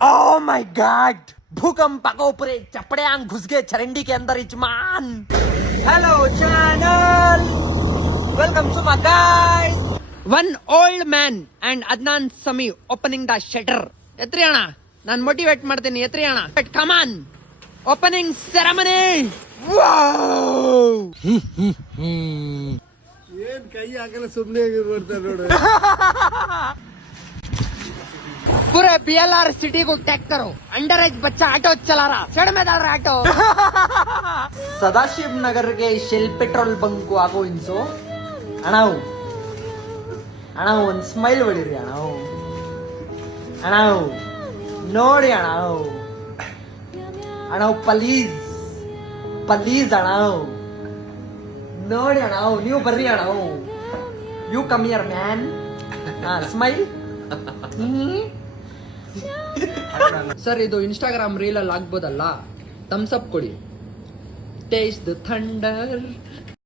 Oh my God, भूकंप को ऊपर एक चपड़े आंग घुस गए चरंडी के अंदर इजमान। Hello channel, welcome to my guys. One old man and Adnan Sami opening the shutter. ಎತ್ರಿ ಅಣ್ಣ, ನಾನು ಮೋಟಿವೇಟ್ ಮಾಡ್ತೀನಿ. ಎತ್ರಿ ಅಣ್ಣ, ಕಮ್ ಆನ್, ಓಪನಿಂಗ್ ಸೆರೆಮನಿ. ಏನ್ ಕೈ ಹಾಕಲ್ಲ, ಸುಮ್ಮನೆ ಮಾಡ್ತಾರೆ ನೋಡು. पूरे BLR सिटी को टैग करो, अंडर एज बच्चा ऑटो चला रहा, सड़ में डाल रहा ऑटो. ಸದಾಶಿವ್ ನಗರ್ಗೆ ಶೆಲ್ ಪೆಟ್ರೋಲ್ ಬಂಕ್ ಆಗೋ ಇನ್ಸು ಅಣ್ಣವು. ಅಣ್ಣವು ಒಂದು ಸ್ಮೈಲ್ ಹೊಡಿರಿ ಅಣ್ಣವು. ಅಣ್ಣವು ನೋಡಿ ಅಣ್ಣವು. ಅಣ್ಣವು ಪ್ಲೀಸ್ ಪ್ಲೀಸ್ ಅಣ್ಣವು ನೋಡಿ ಅಣ್ಣವು. ನೀವು ಬರ್ರಿ ಅಣ್ಣವು. You come here man. Smile. Sir, ಇದು ಇನ್ಸ್ಟಾಗ್ರಾಮ್ ರೀಲ್ ಅಲ್ಲಿ ಆಗ್ಬೋದಲ್ಲ? ಥಮ್ಸ್ ಅಪ್ ಕೊಡಿ. Taste the thunder,